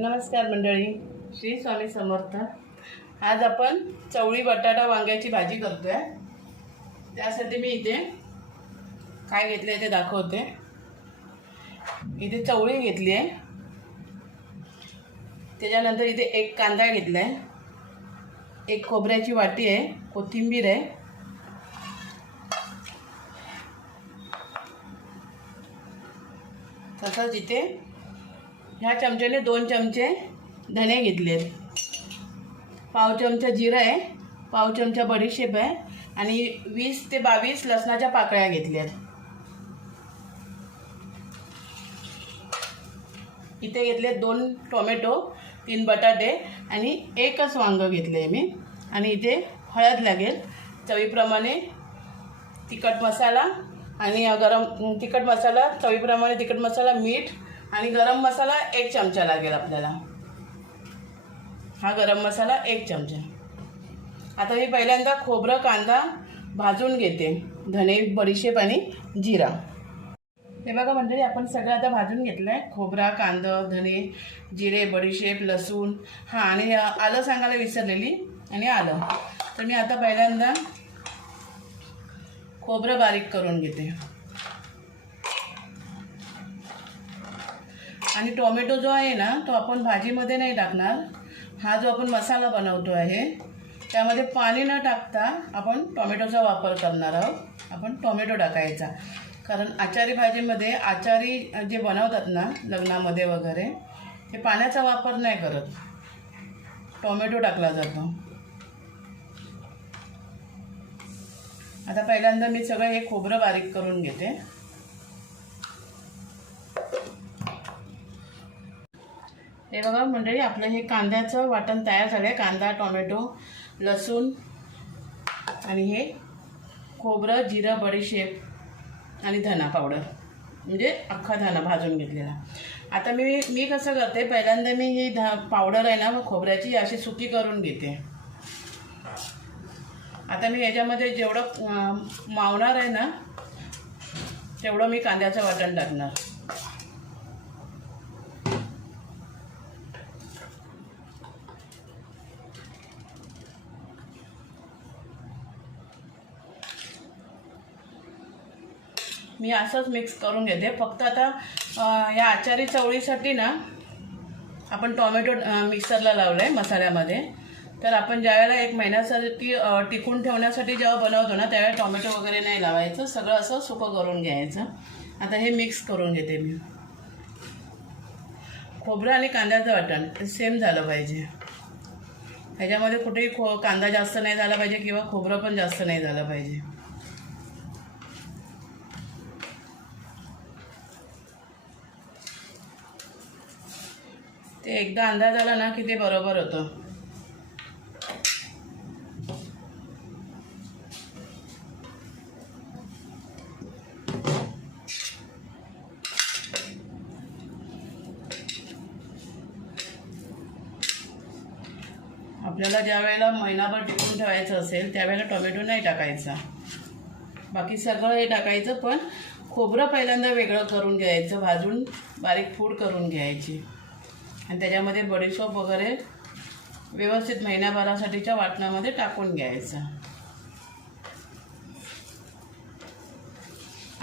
नमस्कार मंडळी श्री स्वामी समर्थ. आज आपण चवळी बटाटा वांग्याची भाजी करतोय. त्यासाठी मी इथे काय घेतले ते दाखवते. इथे चवळी घेतली आहे. त्याच्यानंतर इथे एक कांदा घेतला आहे एक खोबऱ्याची वाटी आहे कोथिंबीर आहे. तसंच इथे ह्या चमच्याने दोन चमचे धणे घेतले. पाव चमचा जिरं आहे पाव चमचा बडीशेप आहे आणि वीस ते बावीस लसणाच्या पाकळ्या घेतल्यात. इथे घेतले दोन टोमॅटो तीन बटाटे आणि एकच वांग घेतले मी. आणि इथे हळद लागेल. चवीप्रमाणे तिखट मसाला आणि गरम तिखट मसाला चवीप्रमाणे तिखट मसाला मीठ आणि गरम मसाला एक चमचा लागेल आपल्याला. हा गरम मसाला एक चमचा. आता मी पहिल्यांदा खोबरं कांदा भाजून घेते. धने बडीशेप आणि जिरा. हे बघा मंडळी आपण सगळं आता भाजून घेतलं आहे खोबरा कांदा धने जिरे बडीशेप लसूण. हां आणि आलं सांगायला विसरलेली आणि आलं. तर मी आता पहिल्यांदा खोबरं बारीक करून घेते. आणि टोमॅटो जो आहे ना तो आपण भाजीमध्ये नाही टाकणार. हा जो आपण मसाला बनवतो आहे त्यामध्ये पाणी न टाकता आपण टोमॅटोचा वापर करणार आहोत. आपण टोमॅटो टाकायचा. कारण आचारी भाजीमध्ये आचारी जे बनवतात ना लग्नामध्ये वगैरे ते पाण्याचा वापर नाही करत. टोमॅटो टाकला जातो. आता पहिल्यांदा मी सगळं हे खोबरं बारीक करून घेते. हे बघा मंडळी आपलं हे कांद्याचं वाटण तयार झालं आहे कांदा टोमॅटो लसूण आणि हे खोबरं जिरं बडीशेप आणि धना पावडर. म्हणजे अख्खा धना भाजून घेतलेला. आता मी मी कसं करते पहिल्यांदा मी ही धा पावडर आहे ना मग खोबऱ्याची अशी सुकी करून घेते. आता मी याच्यामध्ये जेवढं मावणार आहे ना तेवढं मी कांद्याचं वाटण टाकणार. मी असंच मिक्स करून घेते. फक्त आता या आचारी चवळीसाठी ना आपण टोमॅटो मिक्सरला लावलं आहे मसाल्यामध्ये. तर आपण ज्यावेळेला एक महिन्यासाठी टिकून ठेवण्यासाठी जेव्हा बनवतो ना त्यावेळेला टोमॅटो वगैरे नाही लावायचं. सगळं असं सुकं करून घ्यायचं. आता हे मिक्स करून घेते मी. खोबरं आणि कांद्याचं वाटण सेम झालं पाहिजे. ह्याच्यामध्ये कुठेही खो कांदा जास्त नाही झाला पाहिजे किंवा खोबरं पण जास्त नाही झालं पाहिजे. एकदा अंदाज आला ना की ते बरोबर होतं. आपल्याला ज्या वेळेला महिनाभर टिकून ठेवायचं असेल त्यावेळेला टोमॅटो नाही टाकायचा. बाकी सगळं हे टाकायचं पण खोबरं पहिल्यांदा वेगळं करून घ्यायचं भाजून बारीक फूड करून घ्यायची. आणि त्याच्यामध्ये बडीशोप वगैरे व्यवस्थित महिन्याभरासाठीच्या वाटणामध्ये टाकून घ्यायचं.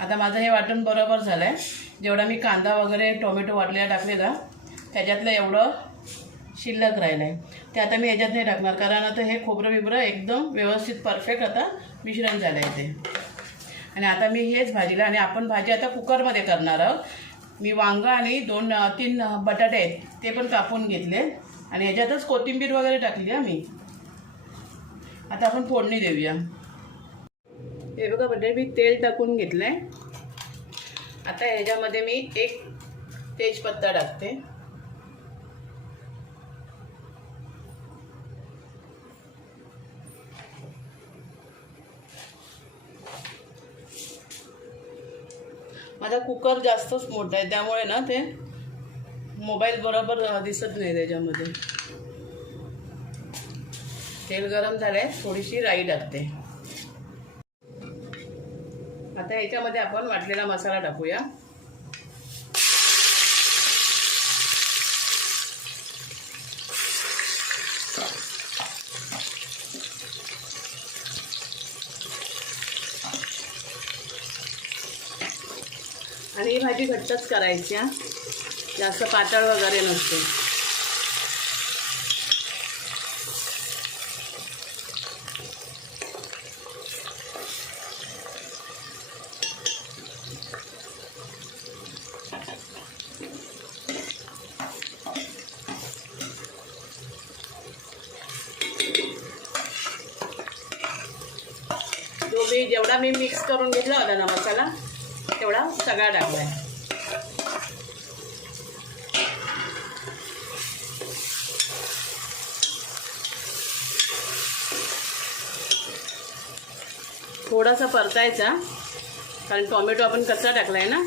आता माझं हे वाटण बरोबर झालं आहे जेवढा मी कांदा वगैरे टोमॅटो वाटलेला टाकलेला त्याच्यातलं एवढं शिल्लक राहिलं आहे ते आता मी याच्यात नाही टाकणार कारण आता हे खोबरं बिबरं एकदम व्यवस्थित परफेक्ट आता मिश्रण झालं आहे ते. आणि आता मी हेच भाजीला आणि आपण भाजी आता कुकरमध्ये करणार आहोत. मी वांगं आणि दोन तीन बटाटे आहेत ते पण कापून घेतले. आणि ह्याच्यातच कोथिंबीर वगैरे टाकली आहे मी. आता आपण फोडणी देऊया. हे बघा बटाटे मी तेल टाकून घेतलं आहे आता ह्याच्यामध्ये मी एक तेजपत्ता टाकते. माझा कुकर जास्तच मोठा आहे त्यामुळे ना ते मोबाईल बरोबर दिसत नाही त्याच्यामध्ये. तेल गरम झालंय थोडीशी राई टाकते. आता याच्यामध्ये आपण वाटलेला मसाला टाकूया. आणि ही भाजी घट्टच करायची हां. जास्त पातळ वगैरे नसते. मी जेवढा मी मिक्स करून घेतला होता ना मसाला एवढा सगळा टाकला आहे थोडासा परतायचा कारण टोमॅटो आपण कच्चा टाकला आहे ना.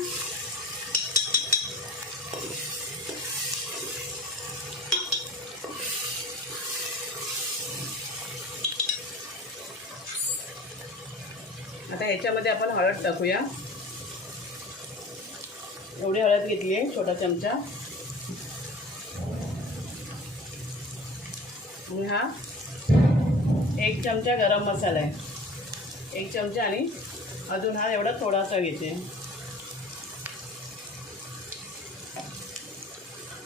आता ह्याच्यामध्ये आपण हळद टाकूया. एवढी हळद घेतली आहे छोटा चमचा. आणि हा एक चमचा गरम मसाला आहे. एक चमचा आणि अजून हा एवढा थोडासा घेते.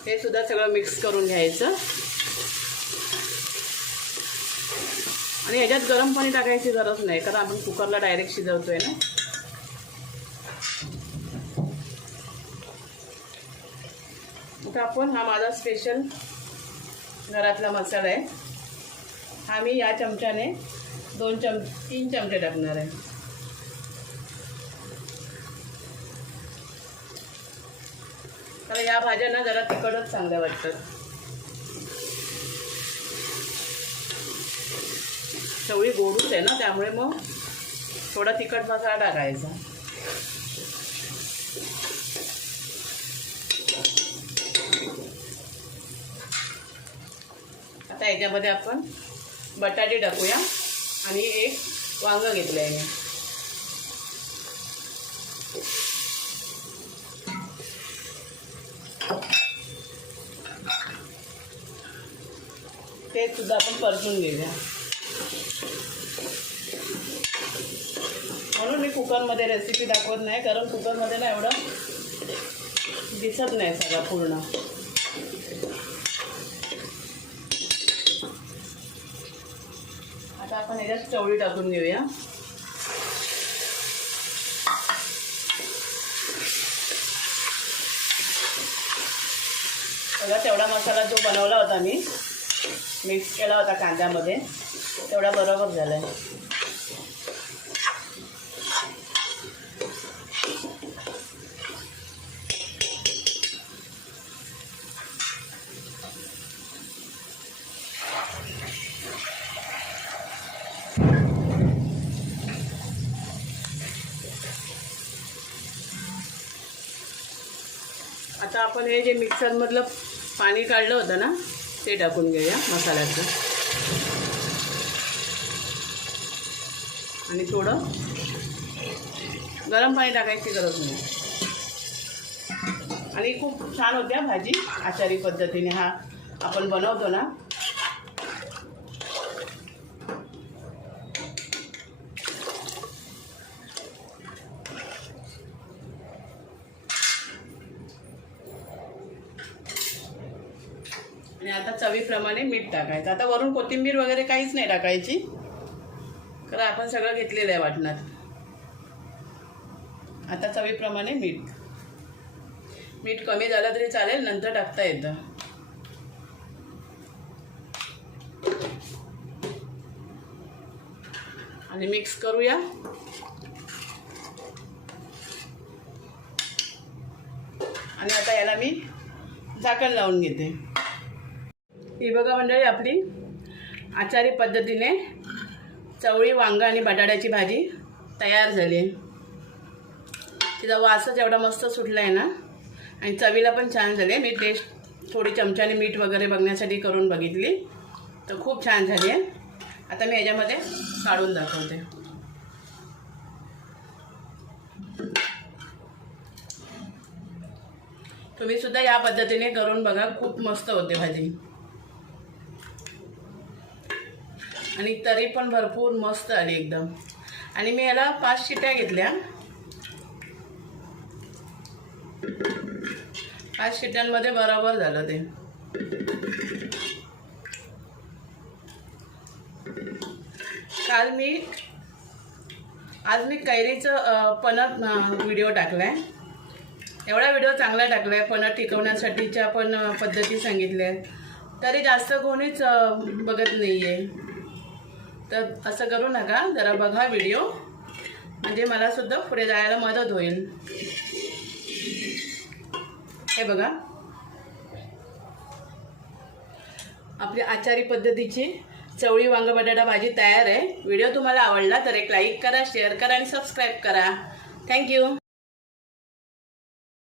हे सुद्धा सगळं मिक्स करून घ्यायचं. आणि ह्याच्यात गरम पाणी टाकायची गरज नाही कारण आपण कुकरला डायरेक्ट शिजवतोय ना. आता हा माझा स्पेशल घरातला मसाला आहे. हा मी या चमच्याने दोन चम तीन चमचे टाकणार आहे. तर या भाज्यांना जरा तिखटच चांगल्या वाटतात चवळी गोडूच आहे ना त्यामुळे मग थोडा तिखट मसाला टाकायचा. याच्यामध्ये आपण बटाटे टाकूया आणि एक वांगं घेतलं आहे मी. ते सुद्धा आपण परतून घेऊया. म्हणून मी कुकरमध्ये रेसिपी दाखवत नाही कारण कुकरमध्ये ना एवढं दिसत नाही सगळं पूर्ण. आता चवळी टाकून घेऊया. बघा तेवढा मसाला जो बनवला होता मी मिक्स केला होता कांद्यामध्ये तेवढा बरोबर झाला आहे आता आपण हे जे मिक्सरमधलं पाणी काढलं होतं ना ते टाकून घेऊया मसाल्याचं. आणि थोडं गरम पाणी टाकायची गरज नाही. आणि खूप छान होत्या भाजी. आचारी पद्धतीने हा आपण बनवतो ना आता चवीप्रमाणे मीठ टाकायचं. आता वरून कोथिंबीर वगैरे काहीच नाही टाकायची. कारण आपण सगळं घेतलेलं आहे वाटणार आता चवीप्रमाणे मीठ. मीठ कमी झालं तरी चालेल नंतर टाकता येतं. आणि मिक्स करूया. आणि आता याला मी झाकण लावून घेते. ही बघा मंडळी आपली आचारी पद्धतीने चवळी वांगा आणि बटाट्याची भाजी तयार झाली आहे. तिचा वासच एवढा मस्त सुटला आहे ना? आणि चवीला पण छान झाली मी टेस्ट थोडी चमच्याने मीठ वगैरे बघण्यासाठी करून बघितली. तर खूप छान झाली आहे. आता मी याच्यामध्ये काढून दाखवते. तुम्ही सुद्धा या पद्धतीने करून बघा. खूप मस्त होते भाजी. आणि तरी पण भरपूर मस्त आली एकदम. आणि मी याला पाच शिट्या घेतल्या. पाच शिट्यांमध्ये बरोबर झालं ते. काल मी आज मी कैरीचं पनत व्हिडिओ व्हिडिओ टाकलाय. एवढा व्हिडिओ चांगला टाकलाय पणत टिकवण्यासाठीच्या पण पद्धती सांगितल्या तरी जास्त कोणीच बघत नाही आहे तर असं करू नका जरा बघा व्हिडिओ म्हणजे मला सुद्धा पुढे जायला मदत होईल. हे बघा. आपली आचारी पद्धतीची चवळी वांग बटाटा भाजी तयार आहे. व्हिडिओ तुम्हाला आवडला तर एक लाईक करा शेअर करा आणि सबस्क्राईब करा. थँक्यू